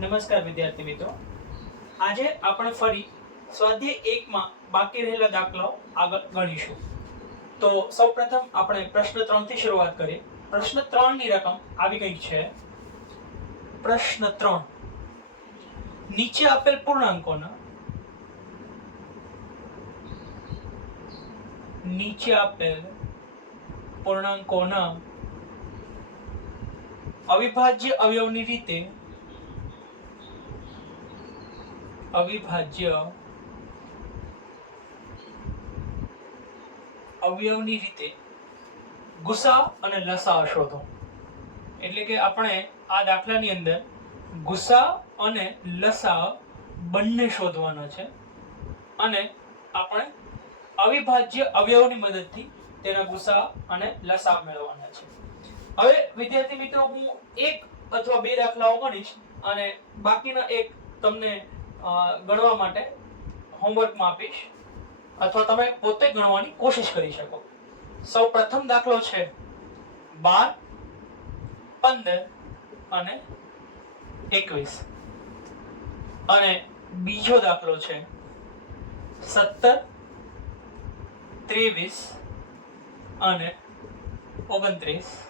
નમસ્કાર વિદ્યાર્થી મિત્રો. આજે આપણે ફરી સ્વાધ્યાય એકમાં બાકી રહેલા દાખલાઓ આગળ ગણીશું. તો સૌપ્રથમ આપણે પ્રશ્ન ત્રણથી શરૂઆત કરીએ. પ્રશ્ન ત્રણની રકમ આવી કંઈક છે. પ્રશ્ન ત્રણ. નીચે આપેલ પૂર્ણાંકોના નીચે આપેલ પૂર્ણાંકોના અવિભાજ્ય અવયવની રીતે અવિભાજ્ય અવયવની રીતે ગુસા અને લસા શોધો એટલે કે આપણે આ દાખલાની અંદર ગુસા અને લસા બંને શોધવાના છે અને આપણે અવિભાજ્ય અવયવની મદદથી તેના ગુસા અને લસા મેળવવાના છે. હવે વિદ્યાર્થી મિત્રો, હું એક અથવા બે દાખલાઓ ગણીશ અને બાકીના એક તમને ગણવા માટે હોમવર્કમાં આપીશ. અથવા તમે પોતે ગણવાની કોશિશ કરી શકો. સૌ પ્રથમ દાખલો છે બાર, પંદર અને એકવીસ. અને બીજો દાખલો છે સત્તર, ત્રેવીસ અને ઓગણત્રીસ.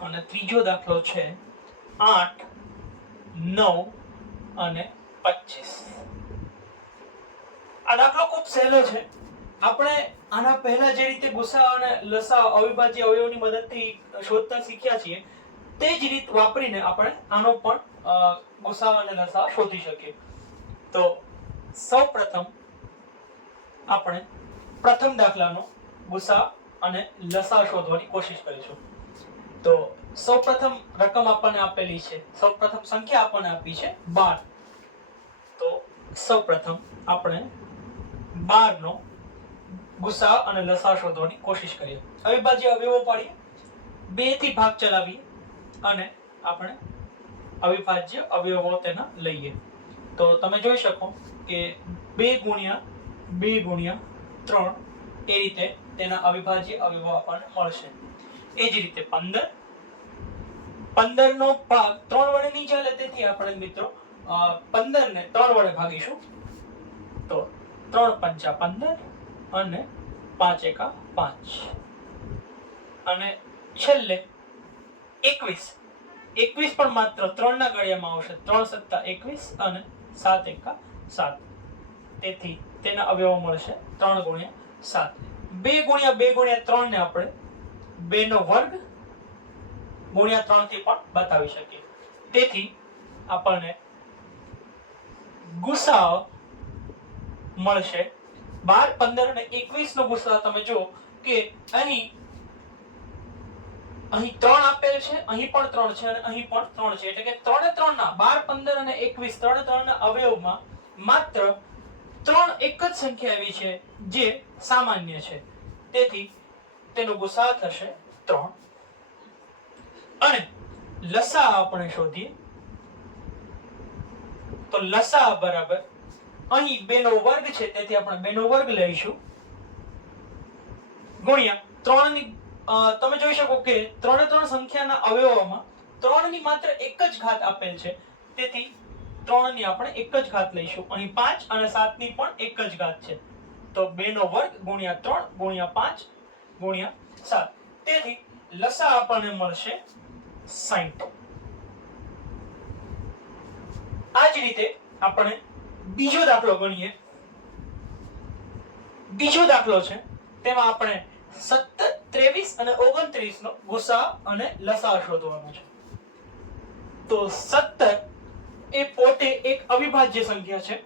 અને ત્રીજો દાખલો છે આઠ, નવ અને પચીસ. આ દાખલો ખૂબ સહેલો છે. આપણે આના પહેલા જે રીતે ગુસા અને લસા અવિભાજ્ય અવયવની મદદથી શોધતા શીખ્યા છીએ, તે જ રીત વાપરીને આપણે આનો પણ ગુસા અને લસા શોધી શકીએ. તો સૌ પ્રથમ આપણે પ્રથમ દાખલાનો ગુસા અને લસા શોધવાની કોશિશ કરીશું. તો સૌપ્રથમ રકમ આપણને આપેલી છે. સૌપ્રથમ સંખ્યા આપણને આપી છે બાર. તો સૌપ્રથમ આપણે 12 નો ગુસા અને લસા શોધવાની કોશિશ કરીએ. અવિભાજ્ય અવયવો પાડીએ. બેથી ભાગ ચલાવીએ અને આપણે અવિભાજ્ય અવયવો તેના લઈએ. તો તમે જોઈ શકો કે બે ગુણ્યા બે ગુણ્યા ત્રણ એ રીતે તેના અવિભાજ્ય અવયવો આપણને મળશે. એ જ રીતે પંદર પંદર નો ભાગ, ત્રણ વડે નહીં ચાલે તેથી આપણે મિત્રો પંદર ને ત્રણ વડે ભાગીશું. તો ત્રણ પંચા પંદર અને પાંચ એકા પાંચ. અને છેલ્લે એકવીસ. એકવીસ પણ માત્ર ત્રણ ના ગળિયામાં આવશે. ત્રણ સત્તા એકવીસ અને સાત એકા સાત. તેથી તેના અવયવો મળશે ત્રણ ગુણ્યા સાત. બે ગુણ્યા બે ગુણ્યા ત્રણ ને આપણે બે નો વર્ગ ગુણ્યા ત્રણથી પણ બતાવી શકીએ. તેથી આપણને ગુસાઅ મળશે. બાર, પંદર અને એકવીસ નો ગુસાઅ તમે જો કે અહીં અહીં ત્રણ આપેલ છે, અહીં પણ ત્રણ છે અને અહીં પણ ત્રણ છે. એટલે કે ત્રણે ત્રણ ના બાર, પંદર અને એકવીસ ત્રણે ત્રણ ના અવયવમાં માત્ર ત્રણ એક જ સંખ્યા એવી છે જે સામાન્ય છે. તેથી તેનો ગુસા થશે ત્રણ. અને લસા આપણે શોધીએ. તો લસા બરાબર અહીં બે નો વર્ગ છે, તેથી આપણે બે નો વર્ગ લઈશું. ગુણ્યા ત્રણની તમે જોઈ શકો કે ત્રણે ત્રણ સંખ્યાના અવયવોમાં ત્રણની માત્ર એક જ ઘાત આપેલ છે. તેથી ત્રણની આપણે એક જ ઘાત લઈશું. અહીં પાંચ અને સાતની પણ એક જ ઘાત છે. તો બે નો વર્ગ ગુણ્યા ત્રણ ગુણ્યા પાંચ ગુણ્યા સાત. તેથી લસા આપણને મળશે સાઈઠ. આ જ રીતે આપણે બીજો દાખલો ગણીએ. બીજો દાખલો છે, તેમાં આપણે સત્તર, ત્રેવીસ અને ઓગણત્રીસ નો ગુસા અને લસા શોધવાનો છે. તો સત્તર એ પોતે એક અવિભાજ્ય સંખ્યા છે.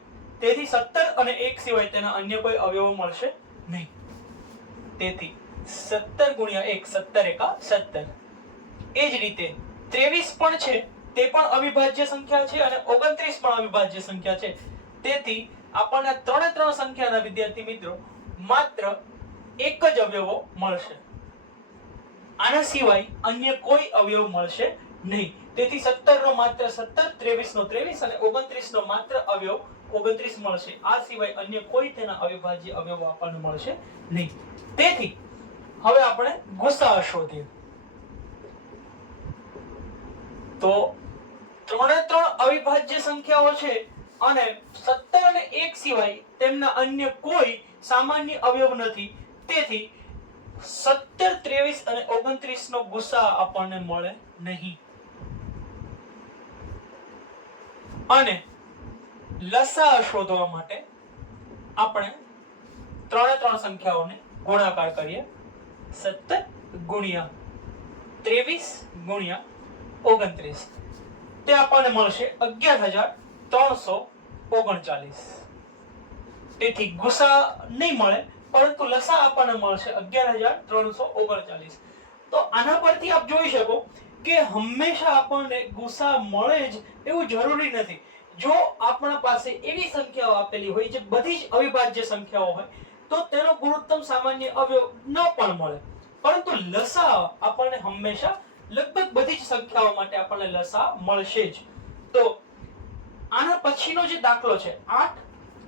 તેથી સત્તર અને એક સિવાય તેના અન્ય કોઈ અવયવો મળશે નહીં. તેથી સત્તર ગુણ્યા એક, સત્તર એકા સત્તર. એ જ રીતે ત્રેવીસ પણ છે, તે પણ અવિભાજ્ય સંખ્યા છે અને ઓગણત્રીસ પણ અવિભાજ્ય સંખ્યા છે. તેથી આપણને ત્રણે ત્રણ સંખ્યાના વિદ્યાર્થી મિત્રો માત્ર એક જ અવયવો મળશે. આના સિવાય અન્ય કોઈ અવયવ મળશે નહીં. તેથી સત્તર નો માત્ર સત્તર ત્રેવીસ નો ત્રેવીસ અને ઓગણત્રીસ નો માત્ર અવયવ ઓગણત્રીસ મળશે. આ સિવાય અન્ય કોઈ તેના અવિભાજ્ય અવયવો આપણને મળશે નહીં. તેથી હવે આપણે ગુસ્સા શોધીએ. તો ત્રણે ત્રણ અવિભાજ્ય સંખ્યાઓ છે અને સત્તર અને એક સિવાય તેમના અન્ય કોઈ સામાન્ય અવયવ નથી. તેથી સત્તર, ત્રેવીસ અને ઓગણત્રીસ નો ગુસા આપણને મળે નહીં. અને લસા શોધવા માટે આપણે ત્રણે ત્રણ સંખ્યાઓને ગુણાકાર કરીએ. સત્તર ગુણ્યા ત્રેવીસ ગુણ્યા ઓગણત્રીસ. તે આપણને મળશે અગિયાર હજાર ત્રણસો ઓગણચાલીસ. તેથી ગુસા નહીં મળે, પરંતુ લસા આપણને મળશે અગિયાર હજાર ત્રણસો ઓગણચાલીસ. તો આના પરથી આપ જોઈ શકો કે હંમેશા આપણને ગુસા મળે જ એવું જરૂરી નથી. જો આપણા પાસે એવી સંખ્યાઓ આપેલી હોય, જે બધી જ અવિભાજ્ય સંખ્યાઓ હોય, તો તેનો ગુણોત્તમ સામાન્ય અવયવ ન પણ મળે. પરંતુ લસા આપણને હંમેશા લગભગ બધી જ સંખ્યાઓ માટે આપણને લસા મળશે જ. તો આના પછીનો જે દાખલો છે, આઠ,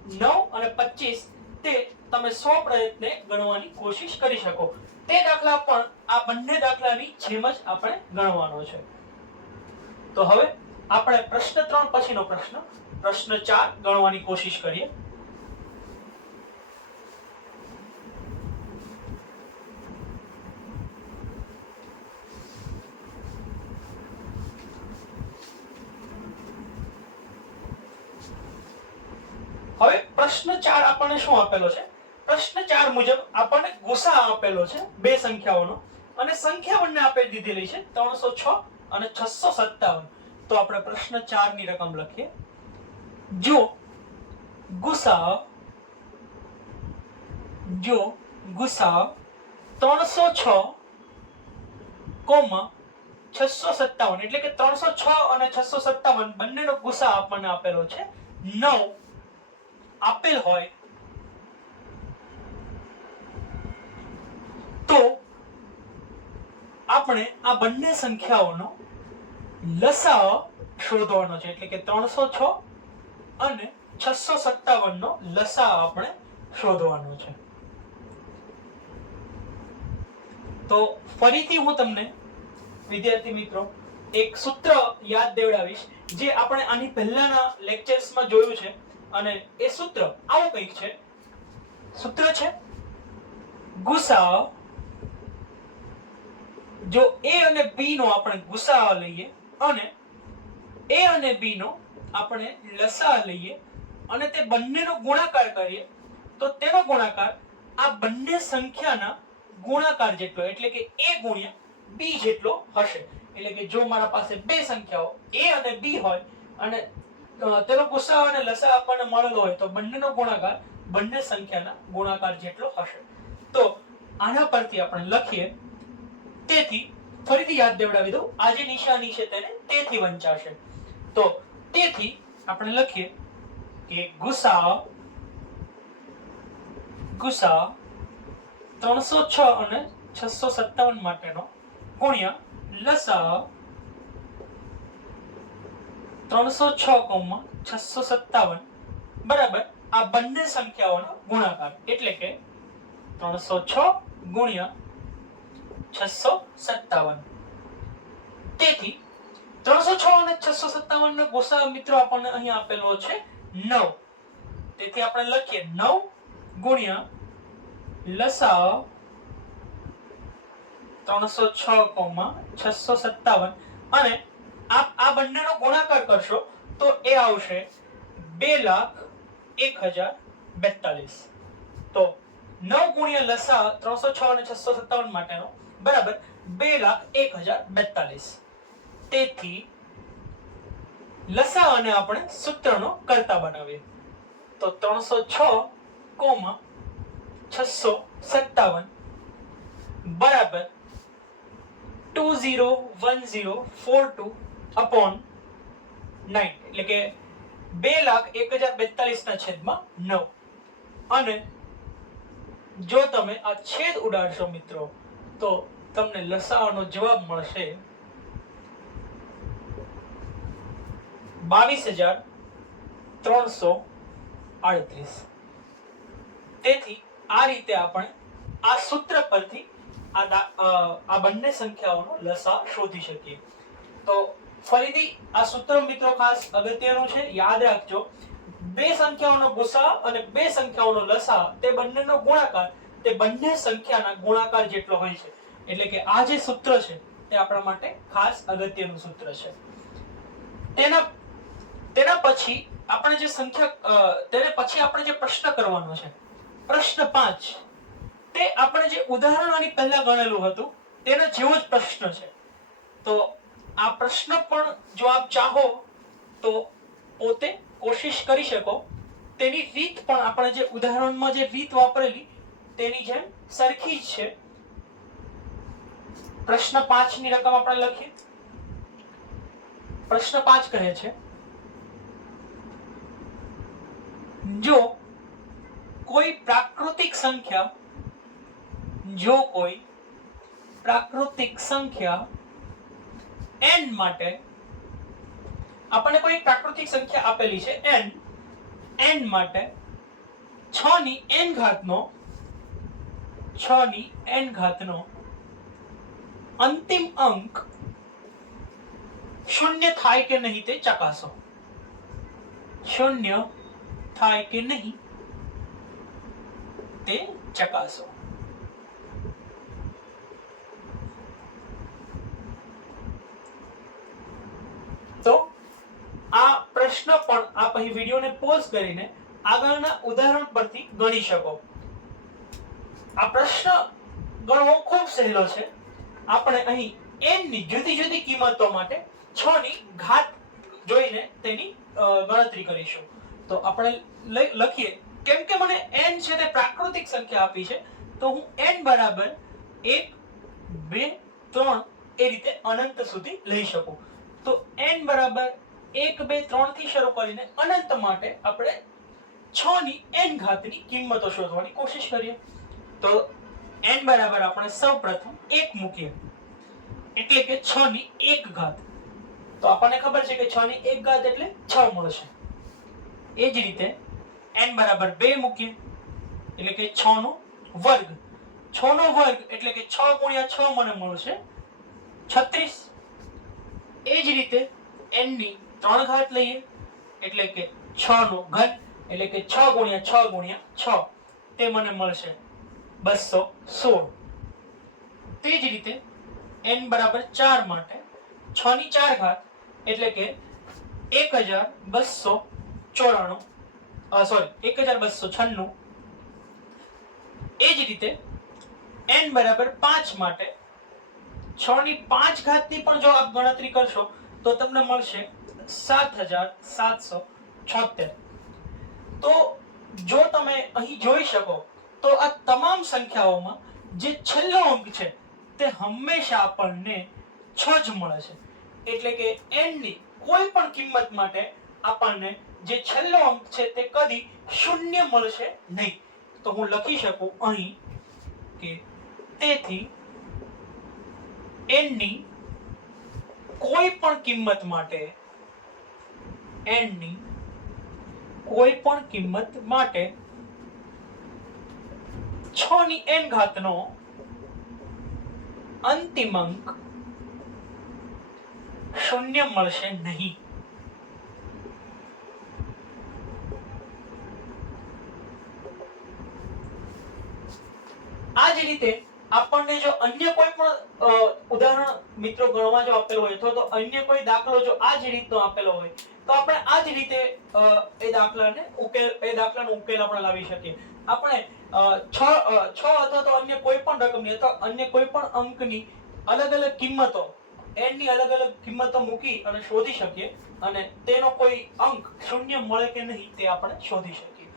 નવ અને પચીસ, તે તમે સો પ્રયત્ને ગણવાની કોશિશ કરી શકો. તે દાખલા પણ આ બંને દાખલાની જેમ જ આપણે ગણવાનો છે. તો હવે આપણે પ્રશ્ન ત્રણ પછીનો પ્રશ્ન પ્રશ્ન ચાર ગણવાની કોશિશ કરીએ હવે પ્રશ્ન ચાર આપણને શું આપેલો છે? પ્રશ્ન ચાર મુજબ આપણને ગુસા આપેલો છે બે સંખ્યાઓનો. અને સંખ્યા બંને આપી દીધેલી છે ત્રણસો છ અને છસો સત્તાવન. તો આપણે પ્રશ્ન ચારની રકમ લખીએ. જો ગુસા જો ગુસા ત્રણસો છ કોમા છસો સત્તાવન. એટલે કે ત્રણસો છ અને છસો સત્તાવન બંનેનો ગુસા આપણને આપેલો છે નવ. આપેલ હોય, તો આપણે આ બંને સંખ્યાઓનો લસાઅ શોધવાનો છે. એટલે કે ત્રણસો છ અને છસો સત્તાવન નો લસાઅ આપણે શોધવાનો છે. તો ફરીથી હું તમને, વિદ્યાર્થી મિત્રો, એક સૂત્ર યાદ દેવડાવીશ, જે આપણે આની પહેલાના લેક્ચર્સમાં જોયું છે. અને એ સૂત્ર આવું કંઈક છે. સૂત્ર છે? ગુસા જો એ અને બી નો આપણે ગુસા લઈએ અને એ અને બી નો આપણે લસા લઈએ અને તે બંનેનો ગુણાકાર કરીએ, તો તેનો ગુણાકાર આ બંને સંખ્યાના ગુણાકાર જેટલો, એટલે કે એ ગુણ્યા બી જેટલો હશે. એટલે કે જો મારા પાસે બે સંખ્યાઓ, એ અને બી હોય અને તેનો ગુસા અને લસા આપણને મળેલો હોય તો બંનેનો ગુણાકાર, બંને સંખ્યાના ગુણાકાર જેટલો હશે. તો આના પરથી આપણે લખીએ, તેથી ફરીથી યાદ દેવડાવી દઉં આ નિશાની છે તેને તેથી વંચાશે. તો તેથી આપણે લખીએ કે ગુસા ગુસા ત્રણસો છ અને છસો સત્તાવન માટેનો ગુણ્યા લસા ત્રણસો છ કોમા છસો સત્તાવન બરાબર આ બંને સંખ્યાઓનો ગુણાકાર. એટલે કે ત્રણસો છ ગુણ્યા છસો સત્તાવન. તેથી ત્રણસો છ અને છસો સત્તાવન નો ગોસા મિત્રો આપણને અહીં આપેલો છે નવ. તેથી આપણે લખીએ નવ ગુણ્યા લસા ત્રણસો છ કોમા છસો સત્તાવન. અને આપ આ બંનેનો ગુણાકાર કરશો તો એ આવશે બે લાખ એક હજાર બેતાલીસ. તો નવ ગુણ્યા લસા ત્રણસો છ અને છસો સત્તાવન માટેનો, બરાબર, બે લાખ એક હજાર બેતાલીસ. તેથી લસા અને આપણે સૂત્રનો કરતા બનાવીએ. તો ત્રણસો છ કોમા છસો સત્તાવન, બરાબર, two zero one zero four two upon nine એટલે કે બે લાખ એક હજાર બેતાલીસ ના છેદમાં નવ. અને જો તમે આ છેદ ઉડાડશો મિત્રો, તો તમને લસાવાનો જવાબ મળશે બાવીસ હજાર ત્રણસો આડત્રીસ. તેથી આ રીતે આપણે આ સૂત્ર પરથી આ બંને સંખ્યાઓનો લસા શોધી શકીએ. તો ફરીથી આ સૂત્ર મિત્રો ખાસ અગત્યનું છે, યાદ રાખજો. બે સંખ્યાઓનો ગુસા અને બે સંખ્યાઓનો લસા તે બંનેનો ગુણાકાર, તે બંને સંખ્યાના ગુણાકાર જેટલો હોય છે. એટલે કે આ જે સૂત્ર છે, તે આપણા માટે ખાસ અગત્યનું સૂત્ર છે. તેના તેના પછી આપણે જે સંખ્યા તેને પછી આપણે જે પ્રશ્ન કરવાનો છે. પ્રશ્ન પાંચ, તે આપણે જે ઉદાહરણ પહેલા ગણેલું હતું, તેના જેવો જ પ્રશ્ન છે. તો આ પ્રશ્ન પણ જો આપ ચાહો તો પોતે કોશિશ કરી શકો. તેની રીત પણ આપણે જે ઉદાહરણમાં જે રીત વાપરેલી, તેની જેમ સરખી જ છે. પ્રશ્ન પાંચની રકમ આપણે લખીએ. પ્રશ્ન પાંચ કહે છે. જો કોઈ પ્રાકૃતિક સંખ્યા, જો કોઈ પ્રાકૃતિક સંખ્યા n માટે આપણને કોઈ પ્રાકૃતિક સંખ્યા આપેલી છે n. N માટે 6 ની n ઘાતનો 6 ની n ઘાતનો અંતિમ અંક શૂન્ય થાય કે નહીં તે ચકાસો. શૂન્ય થાય કે નહીં તે ચકાસો તો આ પ્રશ્ન પણ આપ અહીં વિડીયોને પોઝ કરીને આગળના ઉદાહરણ પરથી ગણી શકો. આ પ્રશ્ન ગણવો ખૂબ સહેલો છે. આપણે અહીં n ની જુદી જુદી કિંમતો માટે 6 ની ઘાત જોઈને તેની ગણતરી કરીશું. તો આપણે લખીએ. કેમ કે મને n છે તે પ્રાકૃતિક સંખ્યા આપી છે, તો હું n બરાબર 1 2 3 એ રીતે અનંત સુધી લઈ શકું. તો n બરાબર 1 2 3 થી શરૂ કરીને અનંત માટે આપણે છ ની એન ઘાતની કિંમતો શોધવાની કોશિશ કરીએ. તો એન બરાબર આપણે સૌપ્રથમ એક મૂકીએ. એટલે કે છ ની એક ઘાત. તો આપણને ખબર છે કે છ ની એક ઘાત એટલે છ મળશે. એ જ રીતે એન બરાબર બે મૂકીએ. એટલે કે છ નો વર્ગ. છ નો વર્ગ એટલે કે છ ગુણ્યા છ મને મળશે 36 એ જ રીતે n 3 ઘાત લઈએ. એટલે કે છ નો ઘન એટલે કે છ ગુણ્યા છ ગુણ્યા છ. તે મને મળશે 216 તે જ રીતે એન બરાબર ચાર માટે છ ની ચાર ઘાત, એટલે કે 1294 સોરી 1296 એ જ રીતે એન બરાબર પાંચ માટે છ ની પાંચ ઘાતની પણ જો આપ ગણતરી કરશો, તો તમને મળશે 7776 તો જો તમે અહીં જોઈ શકો, તો આ તમામ સંખ્યાઓમાં જે છેલ્લો અંક છે, તે હંમેશા આપણને 6 જ મળે છે. એટલે કે n ની કોઈ પણ કિંમત માટે આપણને જે છેલ્લો અંક છે, તે કદી શૂન્ય મળશે નહીં. તો હું લખી શકું અહીં કે તેથી n ની કોઈ પણ કિંમત માટે n ની કોઈ પણ કિંમત માટે છ ની n ઘાતનો અંતિમ અંક શૂન્ય મળશે નહીં. આ જ રીતે આપણને જો અન્ય કોઈ પણ ઉદાહરણ મિત્રો ગણવા જો આપેલો હોય અથવા તો અન્ય કોઈ દાખલો જો આ જ રીતનો આપેલો હોય તો આપણે આ જ રીતે એ દાખલાને ઉકેલ, એ દાખલાનો ઉકેલ આપણે લાવી શકીએ. આપણે છ છ અથવા તો અન્ય કોઈ પણ રકમની અથવા અન્ય કોઈ પણ અંકની અલગ અલગ કિંમતો એનની અલગ અલગ કિંમતો મૂકી અને શોધી શકીએ અને તેનો કોઈ અંક શૂન્ય મળે કે નહીં તે આપણે શોધી શકીએ.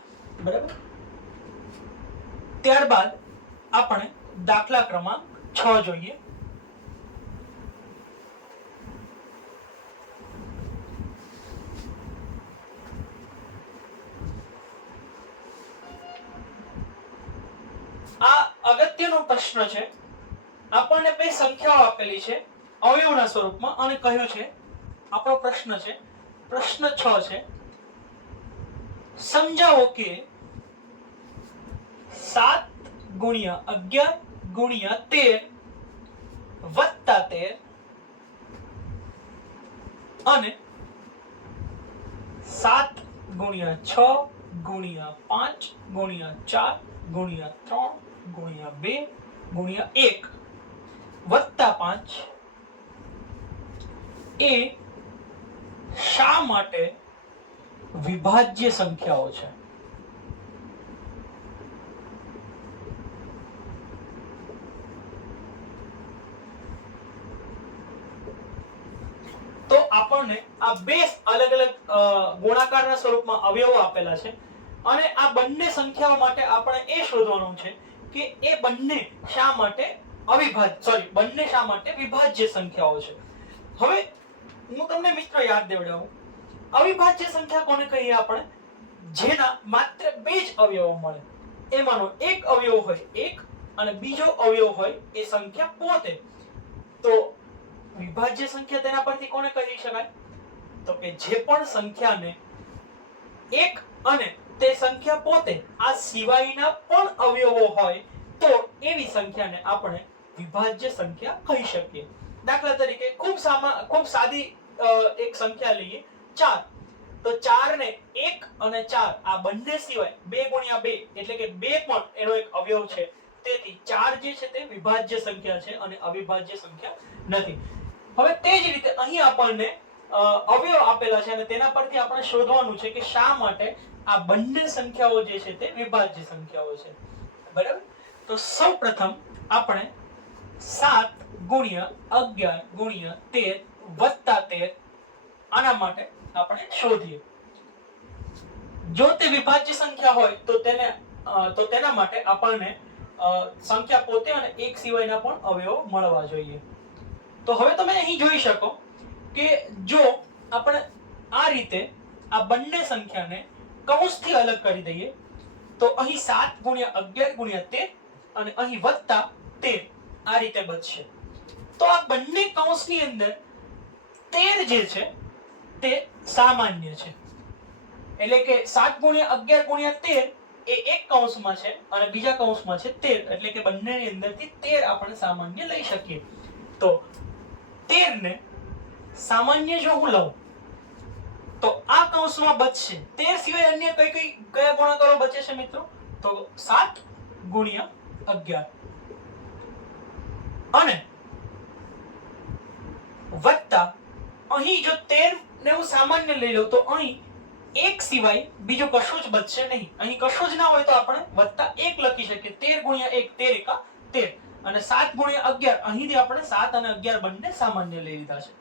બરાબર? ત્યારબાદ આપણે દાખલા ક્રમાંક છ જોઈએ. આ અગત્યનો પ્રશ્ન છે. આપણને બે સંખ્યાઓ આપેલી છે અવયવના સ્વરૂપમાં અને કહ્યું છે? આપણો પ્રશ્ન છે. પ્રશ્ન છ છે. સમજાવો કે સાત ગુણ્યા અગિયાર ગુણ્યા તેર વત્તા તેર અને સાત ગુણ્યા છ ગુણ્યા પાંચ ગુણ્યા ચાર ગુણ્યા ત્રણ ગુણ્યા બે ગુણ્યા એક વત્તા પાંચ. એ શા માટે વિભાજ્ય સંખ્યાઓ છે? તો આપણને આ બે અલગ અલગ ગુણાકારના સ્વરૂપમાં અવયવો આપેલા છે અને આ બંને સંખ્યાઓ માટે આપણે એ શોધવાનું છે કે એ બંને શા માટે અવિભાજ્ય સોરી બંને શા માટે વિભાજ્ય સંખ્યાઓ છે. હવે હું તમને મિત્ર યાદ દેવડાવું. અવિભાજ્ય સંખ્યા કોને કહીએ આપણે? જેના માત્ર બે જ અવયવો મળે. એમાંનો એક અવયવ હોય એક અને બીજો અવયવ હોય એ સંખ્યા પોતે તો વિભાજ્ય સંખ્યા તેના પરથી કોને કહી શકાય? તો કે જે પણ સંખ્યાને એક અને તે સંખ્યા પોતે આ સિવાયના પણ અવયવો હોય તો એવી સંખ્યાને આપણે વિભાજ્ય સંખ્યા કહી શકીએ. દાખલા તરીકે ખૂબ સામા, ખૂબ સાદી એક સંખ્યા લઈએ. ચાર. તો ચાર ને એક અને ચાર આ બંને સિવાય બે ગુણ્યા બે એટલે કે બે પણ એનો એક અવયવ છે. તેથી ચાર જે છે તે વિભાજ્ય સંખ્યા છે અને અવિભાજ્ય સંખ્યા નથી. હવે તે જ રીતે અહીં આપણને અવયવ આપેલા છે અને તેના પરથી આપણે શોધવાનું છે કે શા માટે આ બંને સંખ્યાઓ જે છે તે વિભાજ્ય સંખ્યાઓ છે. બરાબર? તો સૌ પ્રથમ આપણે સાત ગુણ્યા અગિયાર ગુણ્યા તેર વત્તા તેર આના માટે આપણે શોધીએ. જો તે વિભાજ્ય સંખ્યા હોય તો તેને તો તેના માટે આપણને સંખ્યા પોતે અને એક સિવાયના પણ અવયવો મળવા જોઈએ. તો હવે તમે અહીં જોઈ શકો કે જો આપણે આ રીતે આ બંને સંખ્યાને કૌંસથી અલગ કરી દઈએ. તો અહીં સાત ગુણ્યા અગિયાર ગુણ્યા તેર અને અહીં વત્તા તેર. આ રીતે બચશે તો આ બંને કૌંસની અંદર તેર જે છે, તે સામાન્ય છે. એટલે કે સાત ગુણ્યા અગિયાર ગુણ્યા તેર એ એક કૌંસમાં છે અને બીજા કૌંસમાં છે તેર. એટલે કે બંનેની અંદરથી તેર આપણે સામાન્ય લઈ શકીએ. તો તેરને સામાન્ય જો હું લઉં તો આ કૌંસમાં બચશે. તે સિવાય અન્ય કઈ કઈ કયા ગુણાકારો બચે છે મિત્રો? તો સાત ગુણ્યા અગિયાર. અને વત્તા અહીં જો તેર ને હું સામાન્ય લઈ લઉં તો અહીં એક સિવાય બીજું કશું જ બચશે નહીં. અહીં કશું જ ના હોય તો આપણે વત્તા એક લખી શકીએ. તેર ગુણ્યા એક, તેર એકા તેર. અને સાત ગુણ્યા અગિયાર, અહીંથી આપણે સાત અને અગિયાર બંને સામાન્ય લઈ લીધા છે.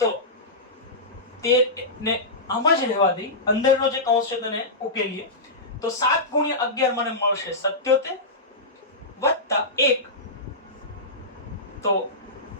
તો તેર ને આમાં જ રહેવા દઈ. અંદરનો જે કૌંસ છે તેને ઉકેલીએ. તો સાત ગુણ્યા અગિયાર મને મળશે સત્યોતેર વત્તા એક. તો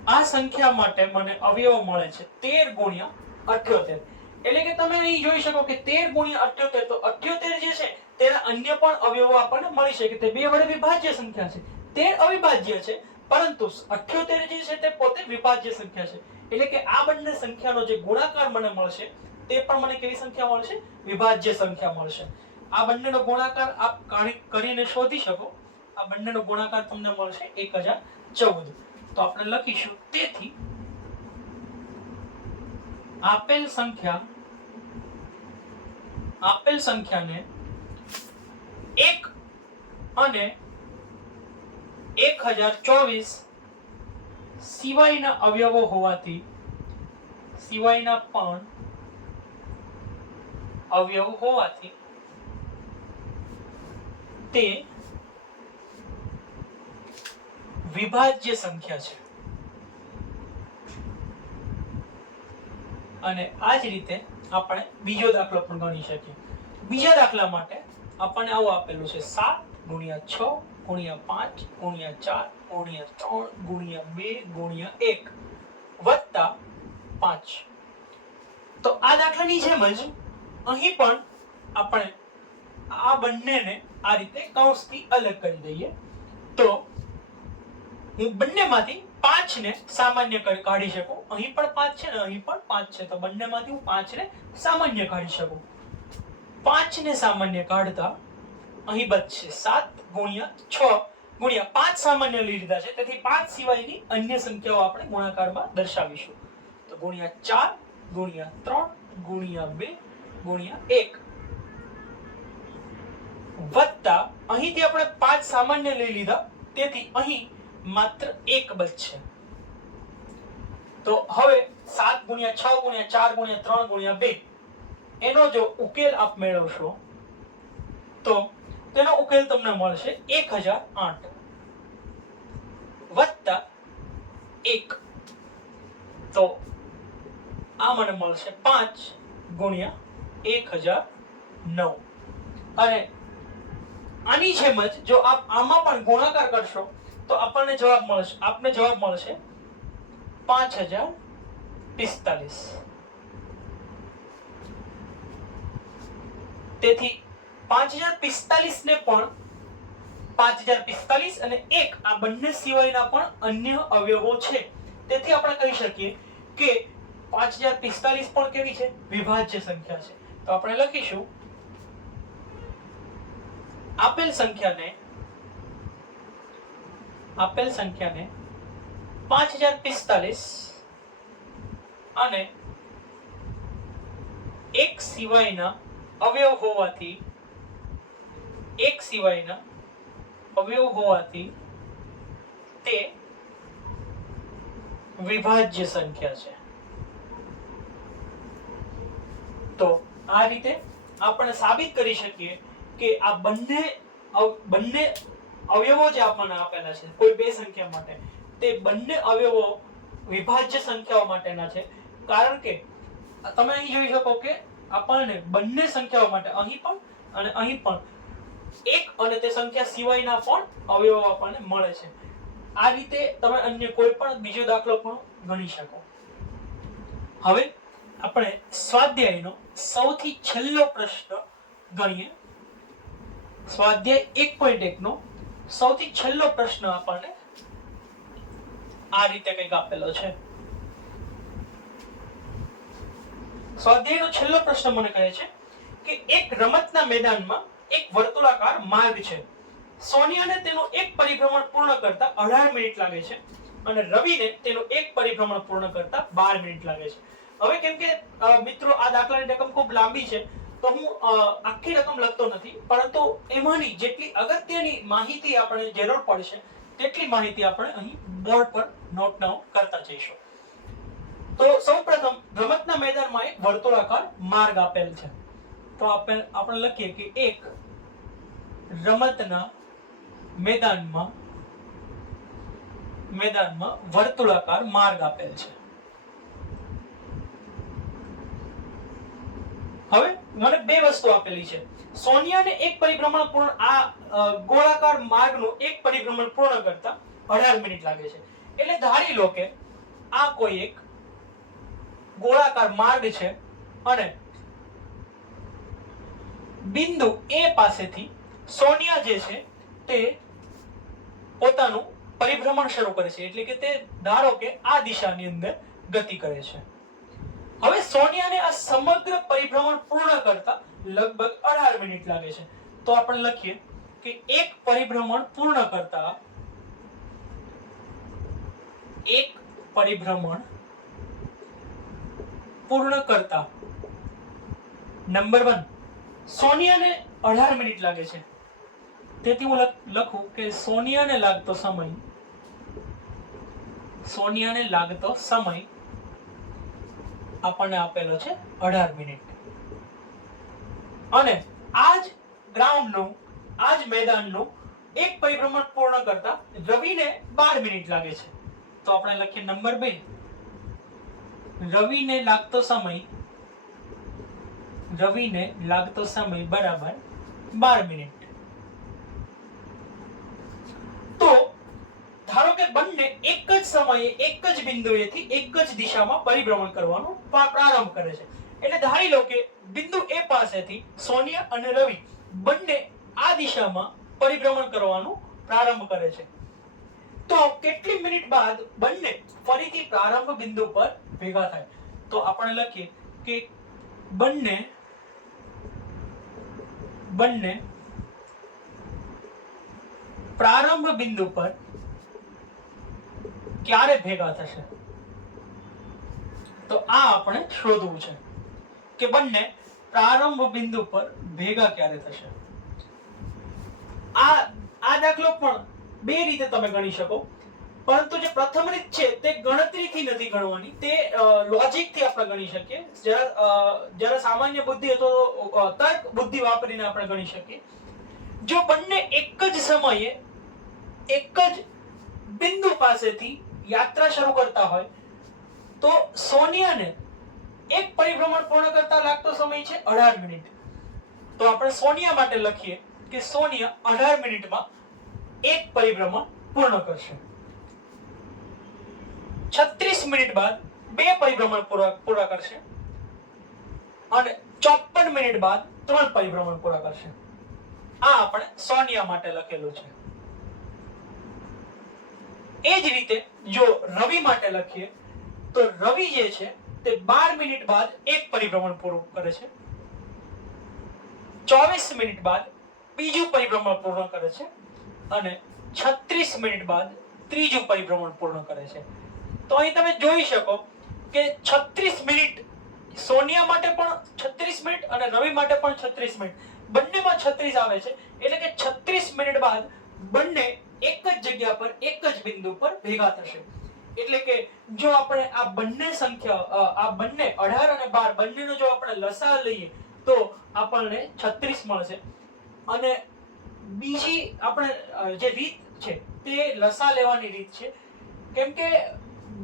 આ સંખ્યા માટે મને અવયવ મળે છે તેર ગુણ્યા અઠ્યોતેર. એટલે કે તમે અહીં જોઈ શકો કે તેર ગુણ્યા અઠ્યોતેર તો અઠ્યોતેર જે છે તેના અન્ય પણ અવયવો આપણને મળી શકે. તે બે વડે વિભાજ્ય સંખ્યા છે. તેર અવિભાજ્ય છે, પરંતુ અઠ્યોતેર જે છે તે પોતે વિભાજ્ય સંખ્યા છે. એટલે કે આ બંને સંખ્યાનો જે ગુણાકાર મને મળશે તે પણ મને કેવી સંખ્યા મળશે? વિભાજ્ય સંખ્યા મળશે. આ બંનેનો ગુણાકાર આપ કરીને શોધી શકો. આ બંનેનો ગુણાકાર તમને મળશે એક હજાર ચૌદ. તો આપણે લખીશું. તેથી આપેલ સંખ્યા, આપેલ સંખ્યાને એક અને એક હજાર ચોવીસ સિવાયના અવયવો હોવાથી, સિવાયના પણ અવયવ હોવાથી તે વિભાજ્ય સંખ્યા છે. અને આ જ રીતે આપણે બીજો દાખલો પણ ગણી શકીએ. બીજા દાખલા માટે આપણને આવું આપેલું છે સાત ગુણ્યા છ ગુણ્યા પાંચ ગુણ્યા ચાર ગુણ્યા ત્રણ ગુણ્યા બે ગુણ્યા એક વત્તા પાંચ. તો આ દાખલાની જેમ જ અહીં પણ આપણે આ બંનેને આ રીતે કૌંસથી અલગ કરી દઈએ. તો હું બંનેમાંથી પાંચ ને સામાન્ય કાઢી શકું. અહીં પણ પાંચ છે ને અહીં પણ પાંચ છે. તો બંનેમાંથી હું પાંચ ને સામાન્ય કાઢી શકું. પાંચ ને સામાન્ય કાઢતા અહીં બચશે સાત ગુણ્યા છ ગુણ્યા પાંચ સામાન્ય લઈ લીધા છે. તેથી પાંચ સિવાયની અન્ય સંખ્યાઓ આપણે ગુણાકારમાં દર્શાવીશું. તો ગુણ્યા ચાર ગુણ્યા ત્રણ ગુણ્યા બે વત્તા અહીંથી આપણે પાંચ સામાન્ય લઈ લીધા. તેથી અહીં માત્ર એક બચશે તો હવે સાત ગુણ્યા છ ગુણ્યા ચાર ગુણ્યા ત્રણ ગુણ્યા બે. એનો જો ઉકેલ આપ મેળવશો, તો તેનો ઉકેલ તમને મળશે એક હજાર આઠ. વત્તા એક. તો આ મને મળશે પાંચ ગુણ્યા એક હજાર નવ. અને આની જેમ જ જો આપ આમાં પણ ગુણાકાર કરશો, તો આપણને જવાબ મળશે, આપને જવાબ મળશે પાંચ હજાર પિસ્તાલીસ. તેથી પાંચ હજાર પિસ્તાલીસ ને પણ પાંચ હજાર પિસ્તાલીસ અને એક આ બંને સિવાયના પણ અન્ય અવયવો છે. તેથી આપણે કહી શકીએ કે પાંચ હજાર પિસ્તાલીસ પણ કેવી છે? વિભાજ્ય સંખ્યા છે. તો આપણે લખીશું. આપેલ સંખ્યાને આપેલ સંખ્યાને પાંચ હજાર પિસ્તાલીસ અને એક સિવાયના અવયવ હોવાથી, એક સિવાયના અવયવ હોવાથી તે વિભાજ્ય સંખ્યા છે. તો આ રીતે આપણે સાબિત કરી શકીએ કે આ બંને બંને અવયવો જે આપણને આપેલા છે, કોઈ બે સંખ્યા માટે, તે બંને અવયવો વિભાજ્ય સંખ્યાઓ માટેના છે. કારણ કે, તમે અહીં જોઈ શકો કે આપણને બંને સંખ્યાઓ માટે અહીં પણ અને અહીં પણ એક અને તે સંખ્યા સિવાયના પણ અવયવો આપણને મળે છે. આ રીતે તમે અન્ય કોઈ પણ બીજો દાખલો પણ ગણી શકો. હવે આપણે સ્વાધ્યાયનો સૌથી છેલ્લો પ્રશ્ન ગણીએ. સ્વાધ્યાય એક પોઈન્ટ એક નો સૌથી છેલ્લો પ્રશ્ન આપણને આ રીતે કંઈક આપેલો છે. સ્વાધ્યાયનો છેલ્લો પ્રશ્ન મને કહે છે કે એક રમતના મેદાનમાં એક વર્તુળાકાર માર્ગ છે. સોનિયાને તેનું એક પરિભ્રમણ પૂર્ણ કરતા અઢાર મિનિટ લાગે છે અને રવિને તેનું એક પરિભ્રમણ પૂર્ણ કરતા બાર મિનિટ લાગે છે. હવે કેમ કે મિત્રો, આ દાખલાની રકમ ખૂબ લાંબી છે, તો હું આખી રકમ લખતો નથી, પરંતુ એમાંની જેટલી અગત્યની માહિતી આપણે જરૂર પડશે, તેટલી માહિતી આપણે અહીં બોર્ડ પર નોટ ડાઉન કરતા જઈશું. તો સૌપ્રથમ, રમતના મેદાનમાં એક વર્તુળાકાર માર્ગ આપેલ છે. તો આપણે આપણે લખીએ કે એક રમતના મેદાનમાં મેદાનમાં વર્તુળાકાર માર્ગ આપેલ છે. હવે મને બે વસ્તુ આપેલી છે. સોનિયાને એક પરિભ્રમણ પૂર્ણ આ ગોળાકાર માર્ગનું એક પરિભ્રમણ પૂર્ણ કરતા અઢાર મિનિટ લાગે છે. એટલે ધારી લો કે આ કોઈ એક ગોળાકાર માર્ગ છે અને બિંદુ એ પાસેથી સોનિયા જે છે તે પોતાનું પરિભ્રમણ શરૂ કરે છે. એટલે કે તે ધારો કે આ દિશાની અંદર ગતિ કરે છે. હવે સોનિયાને આ સમગ્ર પરિભ્રમણ પૂર્ણ કરતા લગભગ અઢાર મિનિટ લાગે છે. તો આપણે લખીએ કે એક પરિભ્રમણ પૂર્ણ કરતા એક પરિભ્રમણ પૂર્ણ કરતા. નંબર વન સોનિયાને અઢાર મિનિટ લાગે છે. તેથી હું લખું કે સોનિયાને લાગતો સમય સોનિયાને લાગતો સમય આપણને આપેલો છે અઢાર મિનિટ. અને આ જ ગ્રાઉન્ડનું આ જ મેદાનનું એક પરિભ્રમણ પૂર્ણ કરતા રવિને બાર મિનિટ લાગે છે. તો આપણે લખીએ નંબર બે. રવિને લાગતો સમય, રવિને લાગતો સમય બરાબર બાર મિનિટ તો ધારો કે બંને એક જ સમયે, એક જ બિંદુએથી એક જ દિશામાં પરિભ્રમણ કરવાનો પ્રારંભ કરે છે. એટલે ધારી લો કે બિંદુ એ પાસેથી સોનિયા અને રવિ બંને આ દિશામાં પરિભ્રમણ કરવાનું પ્રારંભ કરે છે. તો કેટલી મિનિટ બાદ બંને ફરીથી પ્રારંભ બિંદુ પર ભેગા થાય? તો આપણે લખીએ કે બંને બંને પ્રારંભ બિંદુ પર ક્યારે ભેગા થશે? તો આ આપણે શોધવું છે કે બંને પ્રારંભ બિંદુ પર ભેગા ક્યારે થશે? આ આ દાખલો પણ બે રીતે તમે ગણી શકો. પરંતુ જે પ્રથમ રીત છે તે ગણતરીથી નથી ગણવાની. તે લોજિકથી આપણે ગણી શકીએ. જરા જરા સામાન્ય બુદ્ધિ અથવા તર્ક બુદ્ધિ વાપરીને આપણે ગણી શકીએ. જો બંને એક જ સમયે એક જ બિંદુ પાસેથી યાત્રા શરૂ કરતા હોય, તો સોનિયાને એક પરિભ્રમણ પૂર્ણ કરતા લાગતો સમય છે અઢાર મિનિટ. તો આપણે સોનિયા માટે લખીએ કે સોનિયા અઢાર મિનિટમાં એક પરિભ્રમણ પૂર્ણ કરશે. છત્રીસ મિનિટ બાદ બે પરિભ્રમણ પૂરા પૂરા કરશે અને ચોપન મિનિટ બાદ ત્રણ પરિભ્રમણ પૂરા કરશે. આ આપણે સોનિયા માટે લખેલું છે. એ જ રીતે જો રવિ માટે લખીએ, તો રવિ જે છે તે બાર મિનિટ બાદ એક પરિભ્રમણ પૂરું કરે છે. ચોવીસ મિનિટ બાદ બીજું પરિભ્રમણ પૂર્ણ કરે છે અને છત્રીસ મિનિટ બાદ ત્રીજું પરિભ્રમણ પૂર્ણ કરે છે. તો અહીં તમે જોઈ શકો કે છત્રીસ મિનિટ સોનિયા માટે પણ છત્રીસ મિનિટ અને રવિ માટે પણ છત્રીસ મિનિટ. બંનેમાં છત્રીસ આવે છે. એટલે કે છત્રીસ મિનિટ બાદ બંને એક જ જગ્યા પર, એક જ બિંદુ પર ભેગા થશે. એટલે કે જો આપણે આ બંને સંખ્યા આ બંને અઢાર અને બાર બંનેનો જો આપણે લસા લઈએ, તો આપણને છત્રીસ મળશે. અને બીજી આપણે જે રીત છે, તે લસા લેવાની રીત છે. કેમ કે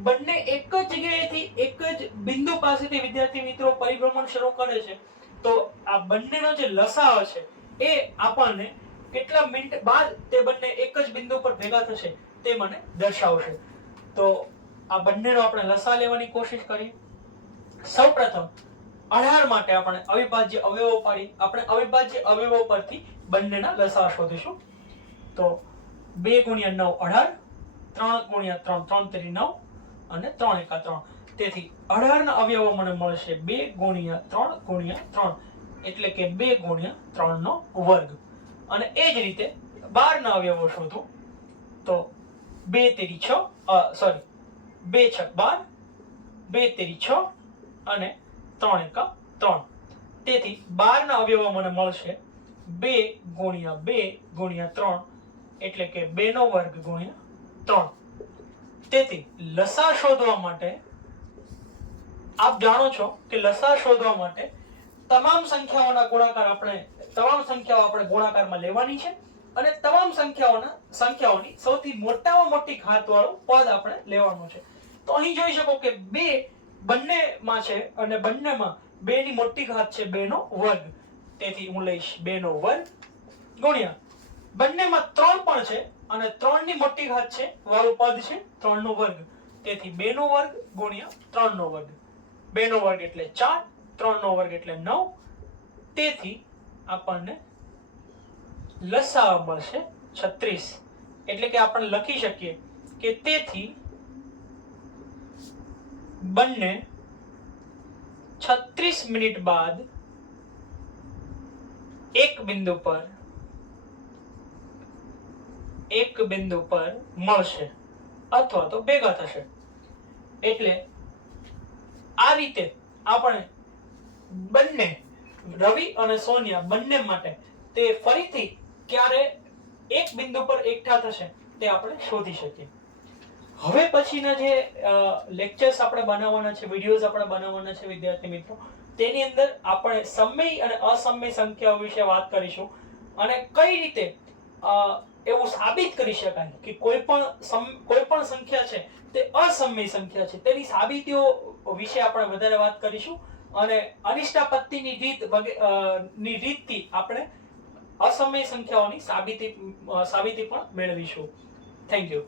બંને એક જ જગ્યાએથી એક જ બિંદુ પાસેથી વિદ્યાર્થી મિત્રો પરિભ્રમણ શરૂ કરે છે, તો આ બંનેનો જે લસા છે, એ આપણને કેટલા મિનિટ બાદ તે બંને એક જ બિંદુ પર ભેગા થશે તે મને દર્શાવશે. તો આ બંનેનો આપણે લસા લેવાની કોશિશ કરીએ. સૌપ્રથમ, અઢાર માટે આપણે અવિભાજ્ય અવયવો પાડી, આપણે અવિભાજ્ય અવયવો પરથી બંનેના લસા શોધીશું. તો બે ગુણ્યા નવ અઢાર, ત્રણ ગુણ્યા ત્રણ ત્રણ તેરી નવ અને ત્રણ એકા ત્રણ. તેથી અઢારના અવયવો મને મળશે બે ગુણ્યા ત્રણ ગુણ્યા ત્રણ. એટલે કે બે ગુણ્યા ત્રણનો વર્ગ. અને એ જ રીતે બારના અવયવો શોધું. તો બે તેરી છ સોરી બે છ બાર, બે તેરી છ અને ત્રણ એકા ત્રણ. તેથી બારના અવયવો મને મળશે બે ગુણ્યા બે ગુણ્યા ત્રણ એટલે કે બેનો વર્ગ ગુણ્યા ત્રણ. તેથી લસા શોધવા માટે આપ જાણો છો કે લસા શોધવા માટે તમામ સંખ્યાઓના ગુણાકાર આપણે તમામ સંખ્યાઓ આપણે ગુણાકારમાં લેવાની છે અને તમામ સંખ્યાઓના સંખ્યાઓની સૌથી મોટામાં મોટી ઘાત વાળું પદ આપણે લેવાનું છે. તો અહીં જોઈ શકો કે બે બંનેમાં છે અને બંનેમાં બે ની મોટી ઘાત છે બે નો વર્ગ. તેથી હું લઈશ બે નો વર્ગ ગુણ્યા. બંનેમાં ત્રણ પણ છે અને ત્રણની મોટી ઘાત છે વાળું પદ છે ત્રણ નો વર્ગ. તેથી બે નો વર્ગ ગુણ્યા ત્રણ નો વર્ગ. બે નો વર્ગ એટલે ચાર ત્રણ નો વર્ગ એટલે નવ. તેથી આપણને લસાવા મળશે છત્રીસ. એટલે કે આપણે લખી શકીએ કે તેથી બંને છત્રીસ મિનિટ બાદ એક બિંદુ પર એક બિંદુ પર મળશે અથવા તો ભેગા થશે. એટલે આ રીતે આપણે બંને રવિ અને સોનિયા બંને માટે તે ફરીથી ક્યારે એક બિંદુ પર એકઠા થશે તે આપણે શોધી શકીએ. હવે પછીના જે લેક્ચર્સ આપણે બનાવવાના છે વિડીયોઝ આપણે બનાવવાના છે, વિદ્યાર્થી મિત્રો, તેની અંદર આપણે સમય અને અસમય સંખ્યાઓ વિશે વાત કરીશું અને કઈ રીતે એવું સાબિત કરી શકાય કે કોઈ પણ કોઈ પણ સંખ્યા છે તે અસમય સંખ્યા છે. તેની સાબિતીઓ વિશે આપણે વધારે વાત કરીશું. અને અનિષ્ટાપત્તિની રીતની રીતથી આપણે અસમય સંખ્યાઓની સાબિતી સાબિતી પણ મેળવીશું. Thank you